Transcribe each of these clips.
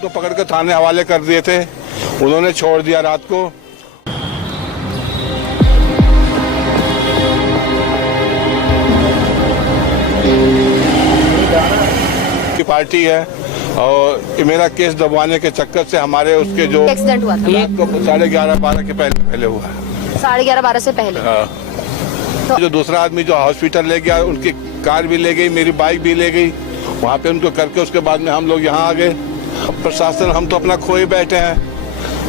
उनको पकड़ के थाने हवाले कर दिए थे, उन्होंने छोड़ दिया रात को। की पार्टी है और मेरा केस दबवाने के चक्कर से हमारे उसके जो एक्सीडेंट हुआ था रात को 11:30-12 के पहले हुआ है। 11:30-12 से पहले। तो जो दूसरा आदमी जो हॉस्पिटल ले गया, उनकी कार भी ले गई, मेरी बाइक भी ले गई, वहाँ पे उनको करके उसके बाद में हम लोग यहाँ आ गए। प्रशासन हम तो अपना खोए बैठे हैं,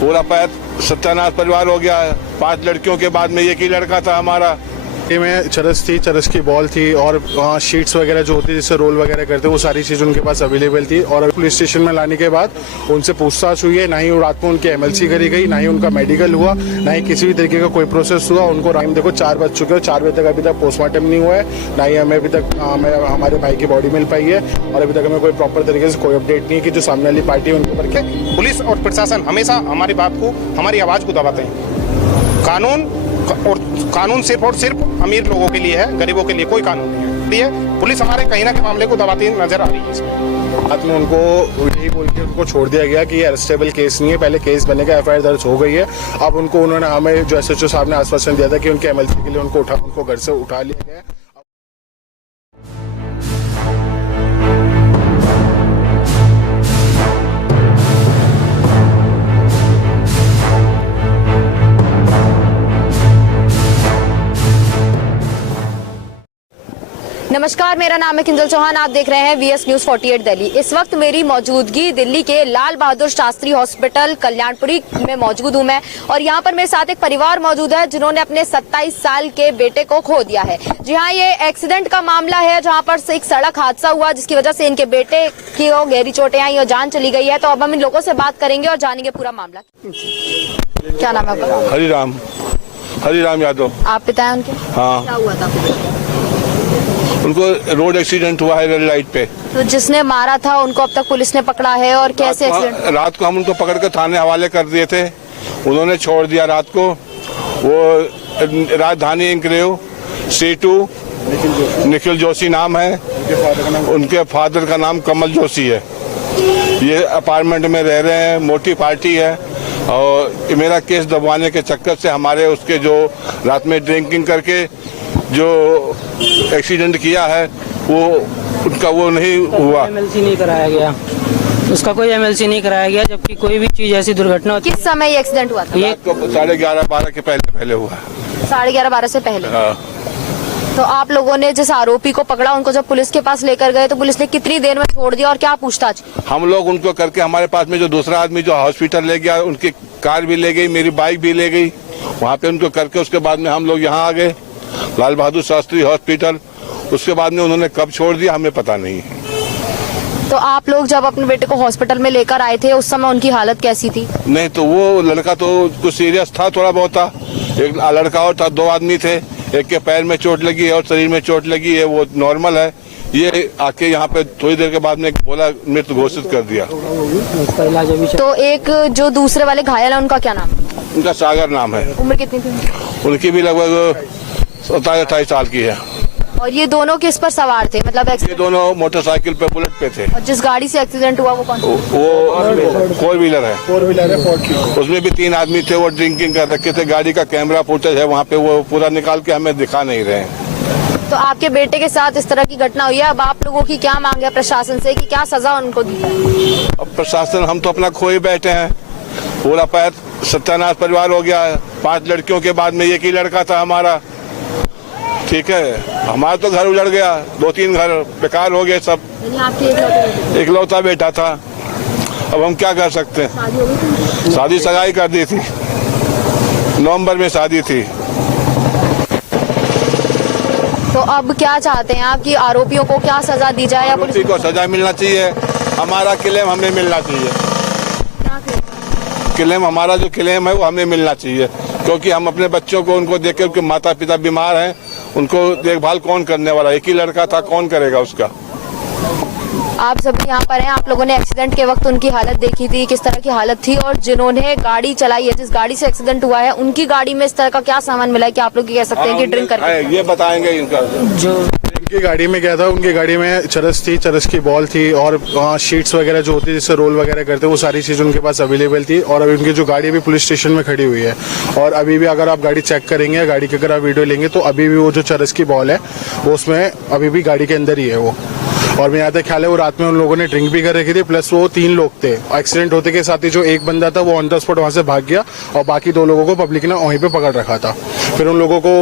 पूरा पैर सत्यानाश परिवार हो गया है। 5 लड़कियों के बाद में एक ही लड़का था हमारा। में चरस थी, चरस की बॉल थी और वहाँ शीट्स वगैरह जो होती है जिससे रोल वगैरह करते वो सारी चीज़ उनके पास अवेलेबल थी। और पुलिस स्टेशन में लाने के बाद उनसे पूछताछ हुई है, ना ही रात में उनकी एमएलसी करी गई, ना ही उनका मेडिकल हुआ, ना ही किसी भी तरीके का कोई प्रोसेस हुआ। उनको टाइम देखो 4 बज चुके हो, 4 बजे तक अभी तक पोस्टमार्टम नहीं हुआ है, ना ही हमें अभी तक हमारे भाई की बॉडी मिल पाई है। और अभी तक हमें कोई प्रॉपर तरीके से कोई अपडेट नहीं है कि जो सामने वाली पार्टी है उनको करके। पुलिस और प्रशासन हमेशा हमारी बात को, हमारी आवाज को दबाते हैं। कानून सिर्फ और सिर्फ अमीर लोगों के लिए है, गरीबों के लिए कोई कानून नहीं है। पुलिस हमारे कहीं ना कहीं मामले को दबाती नजर आ रही है। इसमें बाद में उनको यही बोल के उनको छोड़ दिया गया कि ये अरेस्टेबल केस नहीं है, पहले केस बनेगा, एफआईआर दर्ज हो गई है। अब उनको उन्होंने हमें जो एसएचओ साहब ने आश्वासन दिया था कि उनके एमएलसी के लिए उनको घर से उठा लिया गया। नमस्कार, मेरा नाम है किंजल चौहान। आप देख रहे हैं वीएस न्यूज 48 दिल्ली। इस वक्त मेरी मौजूदगी दिल्ली के लाल बहादुर शास्त्री हॉस्पिटल कल्याणपुरी में मौजूद हूं मैं, और यहाँ पर मेरे साथ एक परिवार मौजूद है जिन्होंने अपने 27 साल के बेटे को खो दिया है। जी हाँ, ये एक्सीडेंट का मामला है जहाँ पर एक सड़क हादसा हुआ जिसकी वजह से इनके बेटे की गहरी चोटें आई और जान चली गई है। तो अब हम इन लोगों से बात करेंगे और जानेंगे पूरा मामला। क्या नाम है आपका? हरिराम यादव। आप पिता है उनके? हाँ। क्या हुआ था? उनको रोड एक्सीडेंट हुआ है रेड लाइट पे। तो जिसने मारा था उनको अब तक पुलिस ने पकड़ा है, और कैसे एक्सीडेंट? रात को हम उनको पकड़ के थाने हवाले कर दिए थे, उन्होंने छोड़ दिया रात को। वो राजधानी इंक्लेव C2 निखिल जोशी नाम है, उनके फादर का नाम कमल जोशी है। ये अपार्टमेंट में रह रहे हैं, मोटी पार्टी है। और मेरा केस दबवाने के चक्कर से हमारे उसके जो रात में ड्रिंकिंग करके जो एक्सीडेंट किया है उनका वो नहीं हुआ। एमएलसी नहीं कराया गया, उसका कोई एमएलसी नहीं कराया गया, जबकि कोई भी चीज ऐसी दुर्घटना होती है। किस समय ये एक्सीडेंट हुआ था? ये 11:30-12 के पहले हुआ है। 11:30-12 से पहले। हाँ। तो आप लोगों ने जिस आरोपी को पकड़ा उनको जब पुलिस के पास लेकर गए तो पुलिस ने कितनी देर में छोड़ दिया और क्या पूछताछ? हम लोग उनको करके हमारे पास में जो दूसरा आदमी जो हॉस्पिटल ले गया, उनकी कार भी ले गई, मेरी बाइक भी ले गई, वहाँ पे उनको करके उसके बाद में हम लोग यहाँ आ गए लाल बहादुर शास्त्री हॉस्पिटल। उसके बाद में उन्होंने कब छोड़ दिया हमें पता नहीं है। तो आप लोग जब अपने बेटे को हॉस्पिटल में लेकर आए थे उस समय उनकी हालत कैसी थी? नहीं तो वो लड़का तो कुछ सीरियस था, थोड़ा बहुत था। एक लड़का और था, 2 आदमी थे, एक के पैर में चोट लगी है और शरीर में चोट लगी है, वो नॉर्मल है। ये आके यहाँ पे थोड़ी देर के बाद में बोला मृत घोषित कर दिया। तो एक जो दूसरे वाले घायल है उनका क्या नाम? उनका सागर नाम है। उम्र कितनी थी? उनकी भी लगभग 27-28 साल की है। और ये दोनों किस पर सवार थे? मतलब ये दोनों मोटरसाइकिल पे, बुलेट पे थे। और जिस गाड़ी से एक्सीडेंट हुआ वो कौन? वो 4 व्हीलर है। 4 व्हीलर है, उसमें भी 3 आदमी थे, वो ड्रिंकिंग कर रखे थे। गाड़ी का कैमरा फुटेज है वहाँ पे, वो पूरा निकाल के हमें दिखा नहीं रहे हैं। तो आपके बेटे के साथ इस तरह की घटना हुई है, अब आप लोगों की क्या मांग है प्रशासन से कि क्या सजा उनको दी जाए? अब प्रशासन हम तो अपना खोए बैठे हैं, पूरा पैर सत्यानाश परिवार हो गया है। 5 लड़कियों के बाद में एक ही लड़का था हमारा। ठीक है, हमारा तो घर उजड़ गया, 2-3 घर बेकार हो गए सब। आपके इकलौता बेटा था, अब हम क्या कर सकते हैं? शादी सगाई कर दी थी, नवंबर में शादी थी। तो अब क्या चाहते हैं आप कि आरोपियों को क्या सजा दी जाए? आरोपी को सजा मिलना चाहिए, हमारा क्लेम हमें मिलना चाहिए। क्लेम हमारा जो क्लेम है वो हमें मिलना चाहिए, क्योंकि हम अपने बच्चों को उनको देख के, उनके माता पिता बीमार हैं, उनको देखभाल कौन करने वाला? एक ही लड़का था, कौन करेगा उसका? आप सब यहाँ पर हैं, आप लोगों ने एक्सीडेंट के वक्त उनकी हालत देखी थी, किस तरह की हालत थी, और जिन्होंने गाड़ी चलाई है, जिस गाड़ी से एक्सीडेंट हुआ है, उनकी गाड़ी में इस तरह का क्या सामान मिला है कि आप लोग कह सकते हैं कि ड्रिंक करके? ये बताएंगे इनका जो उनकी गाड़ी में क्या था, उनकी गाड़ी में चरस थी, चरस की बॉल थी और वहाँ शीट्स वगैरह जो होती है जिससे रोल वगैरह करते वो सारी चीज़ उनके पास अवेलेबल थी। और अभी उनकी जो गाड़ी भी पुलिस स्टेशन में खड़ी हुई है और अभी भी अगर आप गाड़ी चेक करेंगे, गाड़ी की अगर आप वीडियो लेंगे तो अभी भी वो जो चरस की बॉल है वो उसमें अभी भी गाड़ी के अंदर ही है वो। और मेरा तो ख्याल है वो रात में उन लोगों ने ड्रिंक भी कर रखी थी, प्लस वो 3 लोग थे। एक्सीडेंट होते के साथ ही जो एक बंदा था वो ऑन द स्पॉट वहां से भाग गया और बाकी 2 लोगों को पब्लिक ने वहीं पे पकड़ रखा था। फिर उन लोगों को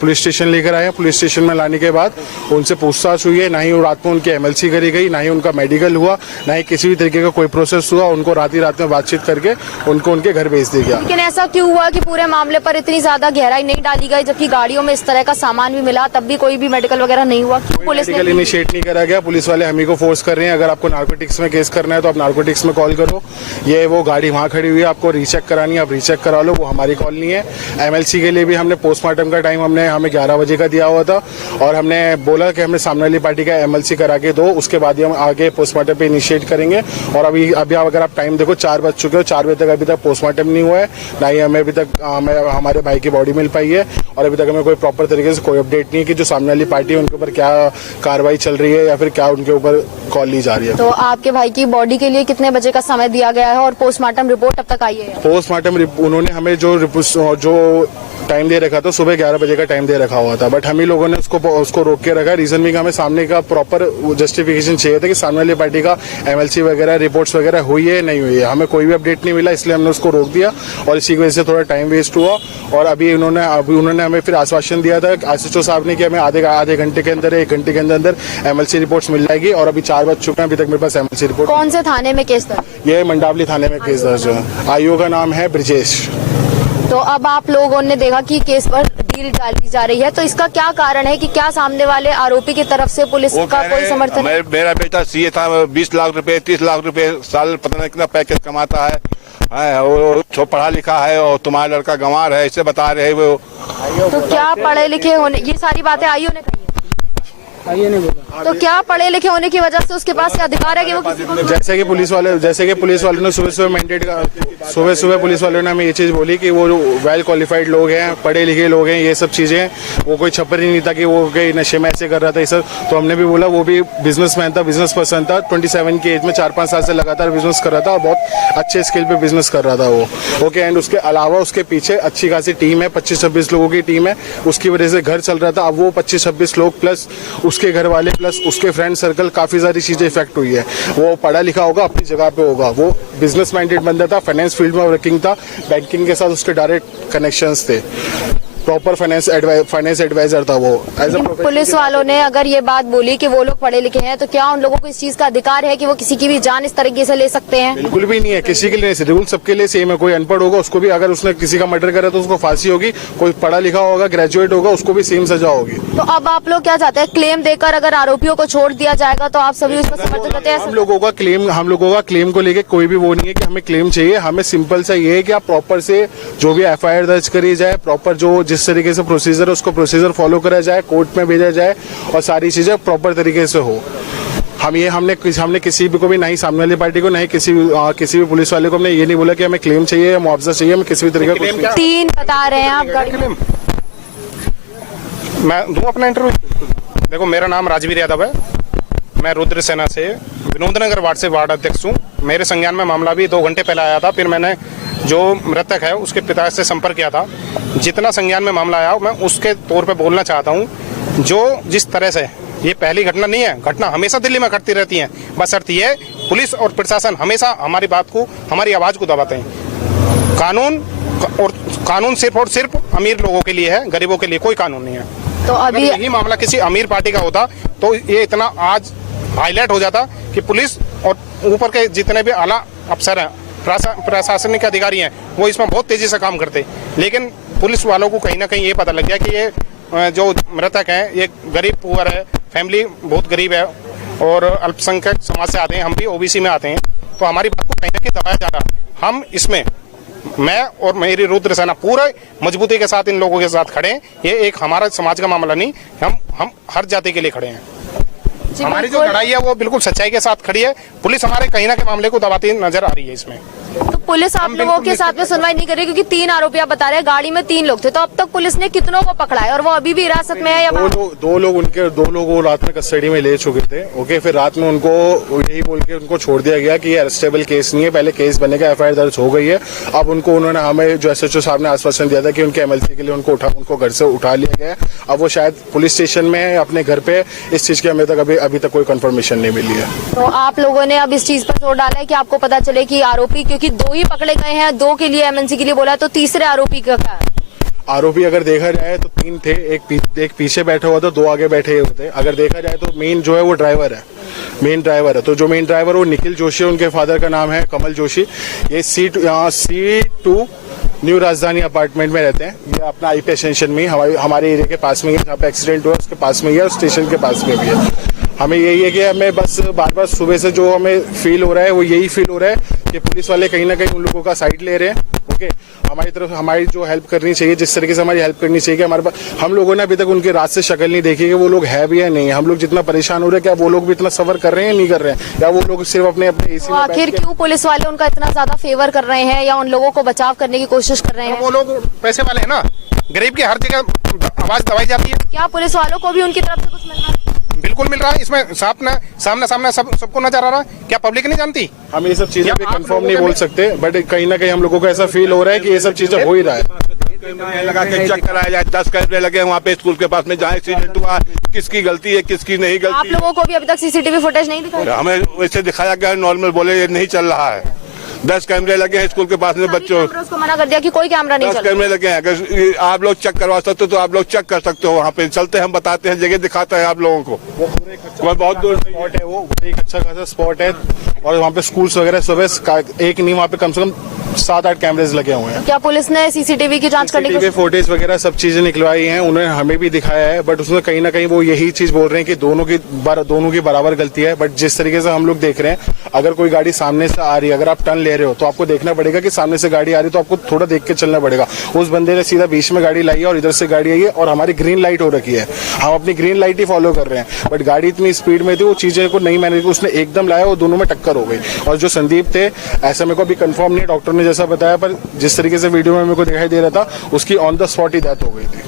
पुलिस स्टेशन लेकर आए। पुलिस स्टेशन में लाने के बाद उनसे पूछताछ हुई है। ना ही रात में उनकी MLC करी गई, ना ही उनका मेडिकल हुआ, ना ही किसी भी तरीके का कोई प्रोसेस हुआ। उनको रात में बातचीत करके उनको उनके घर भेज दिया गया। लेकिन ऐसा क्यों हुआ कि पूरे मामले पर इतनी ज्यादा गहराई नहीं डाली गई, जबकि गाड़ियों में इस तरह का सामान भी मिला, तब भी कोई भी मेडिकल वगैरह नहीं हुआ? क्यों पुलिस ने मेडिकल इनिशिएट नहीं करा गया? पुलिस वाले हम ही को फोर्स कर रहे हैं। अगर आपको नार्कोटिक्स में केस करना है तो आप नार्कोटिक्स में कॉल करो। ये वो गाड़ी वहाँ खड़ी हुई है, आपको रीचेक करानी है, आप रीचेक करा लो, वो हमारी कॉल नहीं है। MLC के लिए भी हमने पोस्टमार्टम का टाइम हमें 11 बजे का दिया हुआ था और हमने बोला कि हमने सामने वाली पार्टी का MLC करा के दो, उसके बाद ही हम आगे पोस्टमार्टम पे इनिशिएट करेंगे। और अभी अगर आप टाइम देखो 4 बज चुके हो, 4 बजे तक अभी तक पोस्टमार्टम नहीं हुआ है, ना ही हमें अभी तक हमारे भाई की बॉडी मिल पाई है। और अभी तक हमें कोई प्रॉपर तरीके से कोई अपडेट नहीं है कि जो सामने वाली पार्टी है उनके ऊपर क्या कार्रवाई चल रही है या फिर क्या उनके ऊपर कॉल ली जा रही है। तो आपके भाई की बॉडी के लिए कितने बजे का समय दिया गया है और पोस्टमार्टम रिपोर्ट अब तक आई है? पोस्टमार्टम उन्होंने हमें जो टाइम दे रखा था सुबह 11 बजे का टाइम दे रखा हुआ था, बट हम ही लोगों ने उसको रोक के रखा। रीजन भी हमें सामने का प्रॉपर जस्टिफिकेशन चाहिए था कि सामने वाली पार्टी का MLC वगैरह रिपोर्ट्स वगैरह हुई है नहीं हुई है। हमें कोई भी अपडेट नहीं मिला, इसलिए हमने उसको रोक दिया और इसी की वजह से थोड़ा टाइम वेस्ट हुआ। और अभी उन्होंने हमें फिर आश्वासन दिया था SHO साहब ने कि हमें आधे घंटे के अंदर 1 घंटे के अंदर MLC रिपोर्ट्स मिल जाएगी। और अभी 4 बज चुके हैं, अभी तक मेरे पास MLC रिपोर्ट। कौन से थाने में केस दर्ज? ये मंडावली थाने में केस दर्ज है। आईओ का नाम है ब्रिजेश। तो अब आप लोगों ने देखा कि केस पर डील डाली जा रही है, तो इसका क्या कारण है कि क्या सामने वाले आरोपी की तरफ से पुलिस का कोई समर्थन? मेरा बेटा CA था, 20 लाख रुपए 30 लाख रुपए साल पता नहीं कितना पैकेज कमाता है, वो पढ़ा लिखा है और तुम्हारा लड़का गंवार है, ऐसे बता रहे हैं वो। तो क्या पढ़े लिखे होने, ये सारी बातें आईओ ने कही है? तो क्या पढ़े लिखे होने की वजह से उसके पास अधिकार है कि वो जैसे कि पुलिस वाले ने सुबह मैंडेट का सुबह पुलिस वालों ने हमें ये चीज बोली कि वो वेल क्वालिफाइड लोग हैं, पढ़े लिखे लोग हैं, ये सब चीजें। वो कोई छप्पर ही नहीं था कि वो कोई नशे में ऐसे कर रहा था ये सब। तो हमने भी बोला वो भी बिजनेसमैन था, बिजनेस पर्सन था, 27 की एज में 4-5 साल से लगातार बिजनेस कर रहा था और बहुत अच्छे स्किल पे बिजनेस कर रहा था वो। ओके, एंड उसके अलावा उसके पीछे अच्छी खासी टीम है, 25-26 लोगों की टीम है, उसकी वजह से घर चल रहा था। अब वो 25-26 लोग प्लस उसके घर वाले प्लस उसके फ्रेंड सर्कल, काफी सारी चीजें इफेक्ट हुई है। वो पढ़ा लिखा होगा, अपनी जगह पे होगा, वो बिजनेस माइंडेड बंदा था, फाइनेंस फील्ड में वर्किंग था, बैंकिंग के साथ उसके डायरेक्ट कनेक्शंस थे, प्रॉपर फाइनेंस एडवाइजर था वो। पुलिस वालों ने अगर ये बात बोली कि वो लोग पढ़े लिखे हैं, तो क्या उन लोगों को इस चीज का अधिकार है कि वो किसी की भी जान इस तरीके से ले सकते हैं? बिल्कुल भी नहीं है, किसी के लिए नहीं। रूल सबके लिए सेम है। कोई अनपढ़ होगा उसको भी, अगर उसने किसी का मर्डर करा तो उसको फांसी होगी, कोई पढ़ा लिखा होगा, ग्रेजुएट होगा, उसको भी सेम सजा होगी। तो अब आप लोग क्या चाहते हैं? क्लेम देकर अगर आरोपियों को छोड़ दिया जाएगा तो आप सभी उसका समर्थन करते हैं? हम लोगों का क्लेम को लेके कोई भी वो नहीं है कि हमें क्लेम चाहिए। हमें सिंपल सा ये है कि आप प्रॉपर से जो भी FIR दर्ज करी जाए, प्रॉपर जो जिस तरीके से प्रोसीजर उसको प्रोसीजर फॉलो करा जाए, कोर्ट में भेजा जाए और सारी चीजें प्रॉपर तरीके से हो। हमने किसी भी को भी, नहीं सामने वाली पार्टी को, नहीं किसी भी पुलिस वाले को हमने ये नहीं बोला कि हमें क्लेम चाहिए या मुआवजा चाहिए, हमें किसी भी तरीके का। 3 बता रहे हैं आप गाड़ी। मैं दूं अपना इंटरव्यू? देखो, मेरा नाम राजवीर यादव है, मैं रुद्र सेना से विनोदनगर वार्ड से वार्ड अध्यक्ष हूँ। मेरे संज्ञान में मामला भी 2 घंटे पहले आया था। फिर मैंने जो मृतक है उसके पिता से संपर्क किया था। जितना संज्ञान में मामला आया मैं उसके तौर पे बोलना चाहता हूँ। जो जिस तरह से, ये पहली घटना नहीं है, घटना हमेशा दिल्ली में घटती रहती है। बस अर्थ ये, पुलिस और प्रशासन हमेशा हमारी बात को, हमारी आवाज को दबाते हैं। कानून सिर्फ और सिर्फ अमीर लोगों के लिए है, गरीबों के लिए कोई कानून नहीं है। तो अभी यही मामला किसी अमीर पार्टी का होता तो ये इतना आज हाईलाइट हो जाता कि पुलिस और ऊपर के जितने भी आला अफसर हैं, प्रशासनिक अधिकारी हैं, वो इसमें बहुत तेजी से काम करते। लेकिन पुलिस वालों को कहीं ना कहीं ये पता लग गया कि ये जो मृतक हैं ये गरीब पुअर है, फैमिली बहुत गरीब है और अल्पसंख्यक समाज से आते हैं, हम भी OBC में आते हैं। तो हमारी बात को कहीं ना कहीं दबाया जा रहा। हम इसमें, मैं और मेरी रुद्र सेना पूरे मजबूती के साथ इन लोगों के साथ खड़े हैं। ये एक हमारा समाज का मामला नहीं, हम हर जाति के लिए खड़े हैं। हमारी जो लड़ाई है वो बिल्कुल सच्चाई के साथ खड़ी है। पुलिस हमारे कहीं ना कहीं मामले को दबाती नजर आ रही है इसमें। तो पुलिस आप लोगों के साथ में सुनवाई नहीं कर रही क्योंकि 3 आरोपी आप बता रहे हैं, गाड़ी में 3 लोग थे, तो अब तक पुलिस ने कितनों को पकड़ा है और वो अभी भी हिरासत में है या दो लोग वो रात में कस्टडी में ले चुके थे। ओके, फिर रात में उनको यही बोल के उनको छोड़ दिया गया कि ये अरेस्टेबल केस नहीं है, पहले केस बनेगा, एफआईआर दर्ज हो गई है। अब उन्होंने हमें जो एसएचओ साहब ने आश्वासन दिया था कि उनके एमएलसी के लिए उनको घर से उठा लिया गया है। अब वो शायद पुलिस स्टेशन में अपने घर पे, इस चीज की हमें अभी तक कोई कंफर्मेशन नहीं मिली है। तो आप लोगों ने अब इस चीज पर जोर डाला है कि आपको पता चले कि आरोपी, क्योंकि 2 ही पकड़े गए हैं, 2 के लिए एमएनसी के लिए बोला है, तो तीसरे आरोपी का क्या है? आरोपी अगर देखा जाए तो 3 थे, एक पीछे बैठा हुआ था, 2 आगे बैठे हुए थे। अगर देखा जाए तो मेन जो है वो ड्राइवर है, मेन ड्राइवर है। तो जो मेन ड्राइवर वो निखिल जोशी, उनके फादर का नाम है कमल जोशी। ये C2 न्यू राजधानी अपार्टमेंट में रहते हैं। ये अपना आईपी एक्सटेंशन में हमारे एरिया के पास में है, जहाँ पे एक्सीडेंट हुआ उसके पास में ही है और स्टेशन के पास में भी है। हमें यही है कि हमें बस बार सुबह से जो हमें फील हो रहा है वो यही फील हो रहा है कि पुलिस वाले कहीं ना कहीं उन लोगों का साइड ले रहे हैं। ओके, हमारी तरफ हमारी जो हेल्प करनी चाहिए, जिस तरीके से हमारी हेल्प करनी चाहिए कि हमारे पास, हम लोगों ने अभी तक उनके रात से शक्ल नहीं देखी कि वो लोग है भी या नहीं है। हम लोग जितना परेशान हो रहे हैं, क्या वो लोग भी इतना सफर कर रहे हैं, नहीं कर रहे हैं, या वो लोग सिर्फ अपने एसी में आखिर क्यों पुलिस वाले उनका इतना ज्यादा फेवर कर रहे हैं या उन लोगों को बचाव करने की कोशिश कर रहे हैं? वो लोग पैसे वाले हैं ना, गरीब की हर जगह आवाज दबाई जाती है। क्या पुलिस वालों को भी उनकी तरफ से कुछ मिल रहा है? बिल्कुल मिल रहा है, इसमें सामने सबको नजर आ रहा है। क्या पब्लिक नहीं जानती? हम ये सब चीजें भी कंफर्म नहीं बोल सकते, बट कहीं ना कहीं हम लोगों को ऐसा फील हो रहा है कि ये सब चीजें हो ही रहा है। लगा के चेक कराया जाए, 10 कैमरे लगे वहाँ पे स्कूल के पास में, जहाँ एक्सीडेंट हुआ, किसकी गलती है किसकी नहीं आप गलती। लोगों को भी अभी तक सीसीटीवी फुटेज नहीं दिखाया? हमें वैसे दिखाया गया, नॉर्मल बोले ये नहीं चल रहा है। 10 कैमरे लगे हैं स्कूल के पास में, बच्चों को मना कर दिया कि कोई कैमरा नहीं 10 चल कैमरे लगे हैं। अगर आप लोग चेक करवा सकते हो तो आप लोग चेक कर सकते हो, वहाँ पे चलते हैं, हम बताते हैं, जगह दिखाते हैं आप लोगों को। वो बहुत दूर स्पॉट है, वो एक अच्छा खासा स्पॉट है और वहाँ पे स्कूल्स वगैरह सुबह एक नहीं, वहाँ पे कम से कम 7-8 कैमरेज लगे हुए हैं। क्या पुलिस ने सीसीटीवी की जांच करने की फुटेज वगैरह सब चीजें निकलवाई हैं, उन्होंने हमें भी दिखाया है, बट उसमें कहीं ना कहीं वो यही चीज बोल रहे हैं कि दोनों की बराबर गलती है। बट जिस तरीके से हम लोग देख रहे हैं, अगर कोई गाड़ी सामने से आ रही है, अगर आप टर्न ले रहे हो तो आपको देखना पड़ेगा कि सामने से गाड़ी आ रही है, तो आपको थोड़ा देख के चलना पड़ेगा। उस बंदे ने सीधा बीच में गाड़ी लाई है और इधर से गाड़ी आई है और हमारी ग्रीन लाइट हो रखी है, हम अपनी ग्रीन लाइट ही फॉलो कर रहे हैं, बट गाड़ी इतनी स्पीड में थी, वो चीजें को नहीं मैनेज, उसने एकदम लाया, वो दोनों में टक्कर हो गई। और जो संदीप थे, ऐसा मेरे को अभी कंफर्म नहीं है, डॉक्टर ने जैसा बताया, पर जिस तरीके से वीडियो में मेरे को दिखाई दे रहा था, उसकी on the spot he death हो गई थी।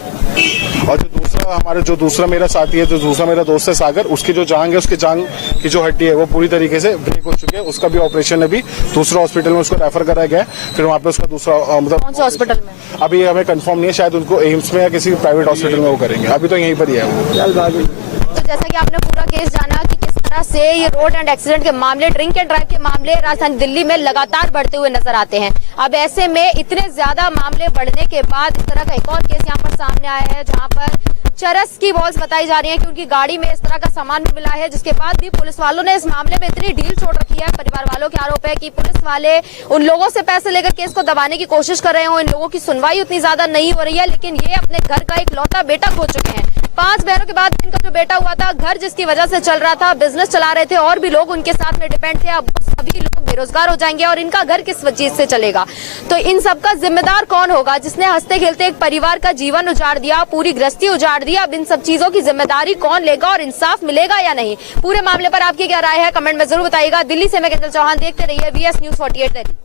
और जो दूसरा मेरा साथी है, जो दूसरा मेरा दोस्त है सागर, उसकी जो जांग है, उसकी जांग की जो हड्डी है वो पूरी तरीके से ब्रेक हो चुकी है। उसका भी ऑपरेशन अभी दूसरा हॉस्पिटल में उसको रेफर कराया गया है। फिर वहाँ पे उसका दूसरा मतलब कौन से हॉस्पिटल में? अभी हमें कंफर्म नहीं है, शायद उनको एम्स में या किसी प्राइवेट हॉस्पिटल में वो करेंगे, अभी तो यहीं पर ही है वो। तो जैसा कि आपने पूरा केस जाना कि किस तरह से ये रोड एंड एक्सीडेंट के मामले, ड्रिंक एंड ड्राइव के मामले राजधानी दिल्ली में लगातार बढ़ते हुए नजर आते हैं। अब ऐसे में इतने ज्यादा मामले बढ़ने के बाद इस तरह का एक और केस यहाँ पर सामने आया है, जहाँ पर चरस की बॉल्स बताई जा रही है कि उनकी गाड़ी में इस तरह का सामान भी मिला है, जिसके बाद भी पुलिस वालों ने इस मामले में इतनी ढील छोड़ रखी है। परिवार वालों के आरोप है कि पुलिस वाले उन लोगों से पैसे लेकर केस को दबाने की कोशिश कर रहे हो, इन लोगों की सुनवाई उतनी ज्यादा नहीं हो रही है, लेकिन ये अपने घर का एक लौता बेटा खो चुके हैं। 5 बहनों के बाद इनका जो बेटा हुआ था, घर जिसकी वजह से चल रहा था, बिजनेस चला रहे थे और भी लोग उनके साथ में डिपेंड थे, अब सभी लोग बेरोजगार हो जाएंगे और इनका घर किस चीज से चलेगा? तो इन सब का जिम्मेदार कौन होगा, जिसने हंसते खेलते एक परिवार का जीवन उजाड़ दिया, पूरी गृहस्थी उजाड़ दिया? अब इन सब चीजों की जिम्मेदारी कौन लेगा और इंसाफ मिलेगा या नहीं? पूरे मामले पर आपकी क्या राय है, कमेंट में जरूर बताइएगा। दिल्ली से मैं किंजल चौहान, देखते रहिए VS News 48 दिल्ली।